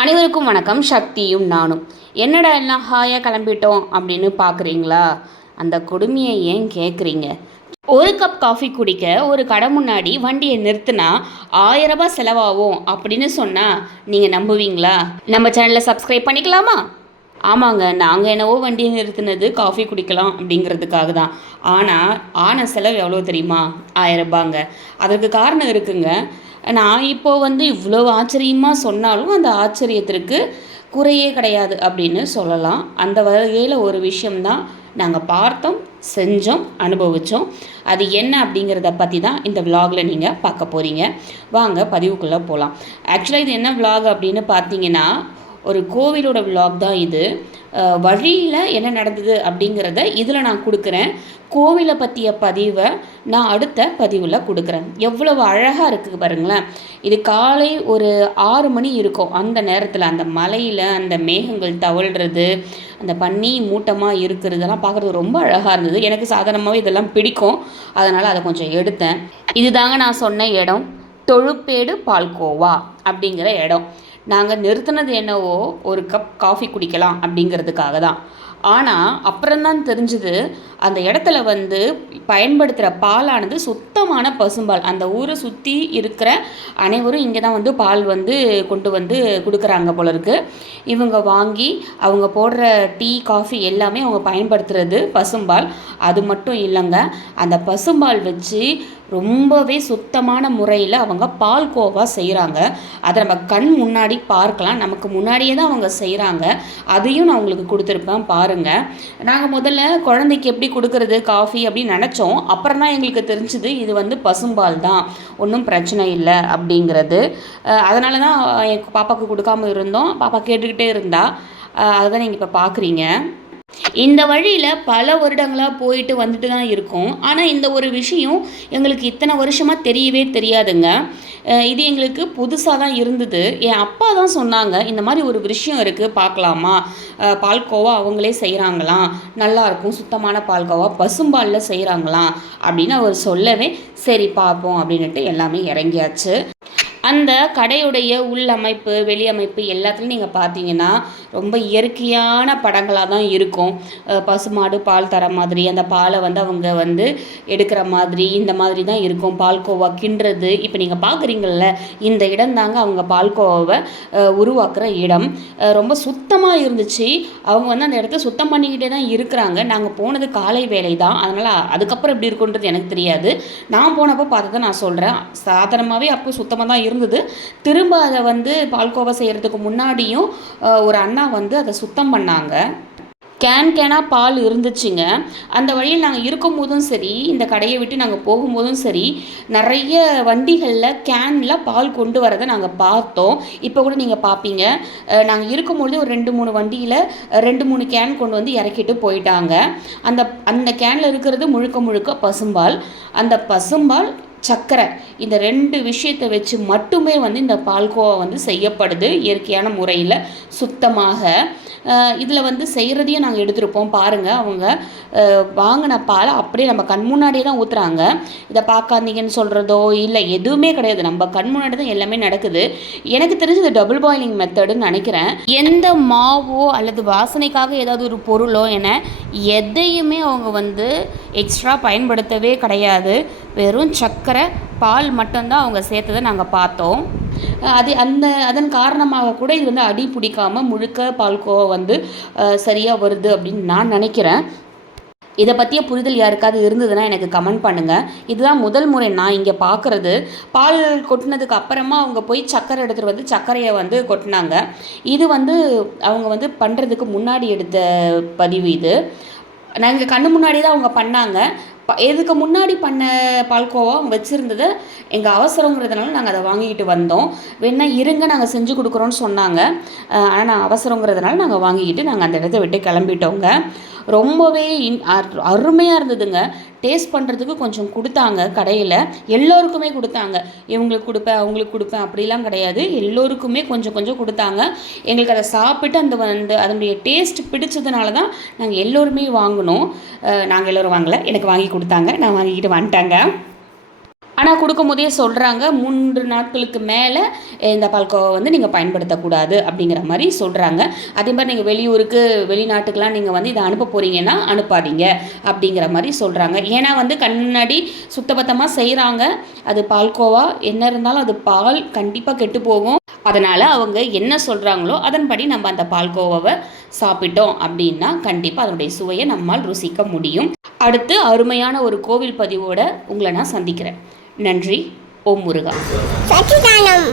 அனைவருக்கும் வணக்கம். சக்தியும் நானும். என்னடா எல்லாம் ஹாயாக கிளம்பிட்டோம் அப்படின்னு பார்க்குறீங்களா அந்த கொடுமையை ஏன் கேட்குறீங்க ஒரு கப் காஃபி குடிக்க ஒரு கடை முன்னாடி வண்டியை நிறுத்தினா ஆயிரம் ரூபாய் செலவாகும் அப்படின்னு சொன்னால் நீங்கள் நம்புவீங்களா? நம்ம சேனலை சப்ஸ்கிரைப் பண்ணிக்கலாமா? ஆமாங்க நாங்கள் என்னவோ வண்டியை நிறுத்தினது காஃபி குடிக்கலாம் அப்படிங்கிறதுக்காக தான். ஆனால் ஆன செலவு எவ்வளோ தெரியுமா? ஆயிரம் ரூபாங்க அதற்கு காரணம் இருக்குங்க. நான் இப்போது வந்து இவ்வளோ ஆச்சரியமாக சொன்னாலும் அந்த ஆச்சரியத்திற்கு குறையே கிடையாது அப்படின்னு சொல்லலாம். அந்த வகையில் ஒரு விஷயம்தான் நாங்கள் பார்த்தோம் செஞ்சோம் அனுபவித்தோம் அது என்ன அப்படிங்கிறத பற்றி தான் இந்த விலாகில் நீங்கள் பார்க்க போகிறீங்க வாங்க பதிவுக்குள்ளே போகலாம் ஆக்சுவலாக இது என்ன விலாக் அப்படின்னு பார்த்தீங்கன்னா ஒரு கோவிலோட விலாக் தான் இது. வழியில் என்ன நடந்தது அப்படிங்கிறத இதில் நான் கொடுக்குறேன். கோவிலை பற்றிய பதிவை நான் அடுத்த பதிவில் கொடுக்குறேன். எவ்வளவு அழகாக இருக்குது பாருங்களேன். இது காலை ஒரு ஆறு மணி இருக்கும். அந்த நேரத்தில் அந்த மலையில் அந்த மேகங்கள் தவழ்கிறது அந்த பன்னி மூட்டமாக இருக்கிறதெல்லாம் பார்க்குறது ரொம்ப அழகாக இருந்தது. எனக்கு சாதாரணமாகவே இதெல்லாம் பிடிக்கும். அதனால் அதை கொஞ்சம் எடுத்தேன். இதுதாங்க நான் சொன்ன இடம். தொழுப்பேடு பால்கோவா அப்படிங்கிற இடம். நாங்கள் நிறுத்தினது என்னவோ ஒரு கப் காஃபி குடிக்கலாம் அப்படிங்கிறதுக்காக தான் ஆனால் அப்புறம்தான் தெரிஞ்சுது அந்த இடத்துல வந்து பயன்படுத்துகிற பாலானது சுத்தமான பசும்பால். அந்த ஊரை சுற்றி இருக்கிற அனைவரும் இங்கே தான் வந்து பால் வந்து கொண்டு வந்து கொடுக்குறாங்க போல இருக்கு இவங்க வாங்கி அவங்க போடுற டீ காஃபி எல்லாமே அவங்க பயன்படுத்துறது பசும்பால். அது மட்டும் இல்லைங்க அந்த பசும்பால் வச்சு ரொம்பவே சுத்தமான முறையில் அவங்க பால் கோவா செய்கிறாங்க அதை நம்ம கண் முன்னாடி பார்க்கலாம். நமக்கு முன்னாடியே தான் அவங்க செய்கிறாங்க அதையும் நான் உங்களுக்கு கொடுத்துருப்பேன். பாருங்கள் நாங்கள் முதல்ல குழந்தைக்கு எப்படி கொடுக்கறது காஃபி அப்படின்னு நினச்சோம். அப்புறம் தான் எங்களுக்கு தெரிஞ்சுது இது வந்து பசும்பால் தான். ஒன்றும் பிரச்சனை இல்லை அப்படிங்கிறது. அதனால தான் என் பாப்பாவுக்கு கொடுக்காம இருந்தோம். பாப்பா கேட்டுக்கிட்டே இருந்தா. அதை தான் நீங்கள் இப்போ பார்க்குறீங்க இந்த வழியில் பல வருடங்களாக போயிட்டு வந்துட்டு தான் இருக்கோம். ஆனால் இந்த ஒரு விஷயம் எங்களுக்கு இத்தனை வருஷமாக தெரியவே தெரியாதுங்க. இது எங்களுக்கு புதுசாக தான் இருந்தது. என் அப்பா தான் சொன்னாங்க இந்த மாதிரி ஒரு விஷயம் இருக்குது பார்க்கலாமா? பால்கோவா அவங்களே செய்கிறாங்களாம் நல்லாயிருக்கும் சுத்தமான பால்கோவா பசும்பாலில் செய்கிறாங்களாம் அப்படின்னு அவர் சொல்லவே சரி பார்ப்போம். அப்படின்ட்டு எல்லாமே இறங்கியாச்சு. அந்த கடையுடைய உள்ளமைப்பு வெளியமைப்பு எல்லாத்துலையும் நீங்கள் பார்த்தீங்கன்னா ரொம்ப இயற்கையான படங்களாக தான் இருக்கும் பசுமாடு பால் தர மாதிரி அந்த பாலை வந்து அவங்க வந்து எடுக்கிற மாதிரி இந்த மாதிரி தான் இருக்கும் பால்கோவா கிண்டுறது இப்போ நீங்கள் பார்க்குறீங்கள்ல இந்த இடம் தாங்க அவங்க பால்கோவாவை உருவாக்குற இடம். ரொம்ப சுத்தமாக இருந்துச்சு. அவங்க வந்து அந்த இடத்த சுத்தம் பண்ணிக்கிட்டே தான் இருக்கிறாங்க. நாங்கள் போனது காலை வேலை தான் அதனால் அதுக்கப்புறம் எப்படி இருக்குன்றது எனக்கு தெரியாது. நான் போனப்போ பார்த்து தான் நான் சொல்கிறேன் சாதாரணமாகவே அப்போ சுத்தமாக தான் இருந்தது. திரும்ப அதை வந்து பால்கோவா செய்கிறதுக்கு முன்னாடியும் ஒரு அண்ணா வந்து அதை சுத்தம் பண்ணாங்க. கேன் கேனாக பால் இருந்துச்சுங்க. அந்த வழியில் நாங்கள் இருக்கும் போதும் சரி இந்த கடையை விட்டு நாங்கள் போகும்போதும் சரி நிறைய வண்டிகளில் கேனில் பால் கொண்டு வரதை நாங்கள் பார்த்தோம். இப்போ கூட நீங்கள் பார்ப்பீங்க. நாங்கள் இருக்கும்பொழுது ஒரு ரெண்டு மூணு வண்டியில் ரெண்டு மூணு கேன் கொண்டு வந்து இறக்கிட்டு போயிட்டாங்க. அந்த அந்த கேனில் இருக்கிறது முழுக்க முழுக்க பசும்பால். அந்த பசும்பால் சர்க்கரை இந்த ரெண்டு விஷயத்தை வச்சு மட்டுமே வந்து இந்த பால்கோவா வந்து செய்யப்படுது இயற்கையான முறையில். சுத்தமாக இதில் வந்து செய்கிறதையும் நாங்கள் எடுத்திருப்போம். பாருங்கள் அவங்க வாங்கின பாலை அப்படியே நம்ம கண் முன்னாடியே தான் ஊற்றுறாங்க இதை பார்க்காதீங்கன்னு சொல்கிறதோ இல்லை எதுவுமே கிடையாது. நம்ம கண் முன்னாடி தான் எல்லாமே நடக்குது. எனக்கு தெரிஞ்சு இது டபுள் பாயிலிங் மெத்தடுன்னு நினைக்கிறேன். எந்த மாவோ அல்லது வாசனைக்காக ஏதாவது ஒரு பொருளோ என எதையுமே அவங்க வந்து எக்ஸ்ட்ரா பயன்படுத்தவே கிடையாது. வெறும் சர்க்கரை பால் மட்டும்தான் அவங்க சேர்த்ததை நாங்கள் பார்த்தோம். அது அந்த அதன் காரணமாக கூட இது வந்து அடி பிடிக்காமல் முழுக்க பால்கோவா வந்து சரியாக வருது அப்படின்னு நான் நினைக்கிறேன். இதை பற்றிய புரிதல் யாருக்காவது இருந்ததுன்னா எனக்கு கமெண்ட் பண்ணுங்கள் இதுதான் முதல் முறை நான் இங்கே பார்க்குறது பால் கொட்டினதுக்கு அப்புறமா அவங்க போய் சக்கரை எடுத்துகிட்டு வந்து சர்க்கரையை வந்து கொட்டினாங்க. இது வந்து அவங்க வந்து பண்ணுறதுக்கு முன்னாடி எடுத்த பதிவு இது. நாங்கள் கண்ணு முன்னாடி தான் அவங்க பண்ணாங்க. ப இதுக்கு முன்னாடி பண்ண பால்கோவா வச்சுருந்ததை. எங்கள் அவசரங்கிறதுனால நாங்கள் அதை வாங்கிக்கிட்டு வந்தோம். வேணா இருங்க நாங்கள் செஞ்சு கொடுக்குறோன்னு சொன்னாங்க. ஆனால் நான் அவசரங்கிறதுனால நாங்கள் வாங்கிக்கிட்டு நாங்கள் அந்த இடத்த விட்டு கிளம்பிட்டோங்க. ரொம்பவே இன் அருமையாக இருந்ததுங்க. டேஸ்ட் பண்ணுறதுக்கு கொஞ்சம் கொடுத்தாங்க கடையில். எல்லோருக்குமே கொடுத்தாங்க. இவங்களுக்கு கொடுப்பேன் அவங்களுக்கு கொடுப்பேன் அப்படிலாம் கிடையாது. எல்லோருக்குமே கொஞ்சம் கொஞ்சம் கொடுத்தாங்க. எங்களுக்கு அதை சாப்பிட்டு அந்த வந்து அதனுடைய டேஸ்ட் பிடிச்சதுனால தான் நாங்கள் எல்லோருமே வாங்கினோம். நாங்கள் எல்லோரும் வாங்கலை. எனக்கு வாங்கி கொடுத்தாங்க. நான் வாங்கிக்கிட்டு வந்துட்டேங்க. ஆனால் கொடுக்கும் போதே சொல்கிறாங்க மூன்று நாட்களுக்கு மேலே இந்த பால்கோவா வந்து நீங்கள் பயன்படுத்தக்கூடாது அப்படிங்கிற மாதிரி சொல்கிறாங்க அதே மாதிரி நீங்கள் வெளியூருக்கு வெளிநாட்டுக்கெலாம் நீங்கள் வந்து இதை அனுப்ப போகிறீங்கன்னா அனுப்பாதீங்க அப்படிங்கிற மாதிரி சொல்கிறாங்க ஏன்னா வந்து கண்ணாடி சுத்தபத்தமாக செய்கிறாங்க அது பால்கோவா என்ன இருந்தாலும் அது பால் கண்டிப்பாக கெட்டு போகும். அதனால் அவங்க என்ன சொல்கிறாங்களோ அதன்படி நம்ம அந்த பால்கோவாவை சாப்பிட்டோம் அப்படின்னா கண்டிப்பாக அதனுடைய சுவையை நம்மால் ருசிக்க முடியும். அடுத்து அருமையான ஒரு கோவில் பதிவோட உங்களை நான் சந்திக்கிறேன். நன்றி ஓம் முருகா. சச்சிதானம்.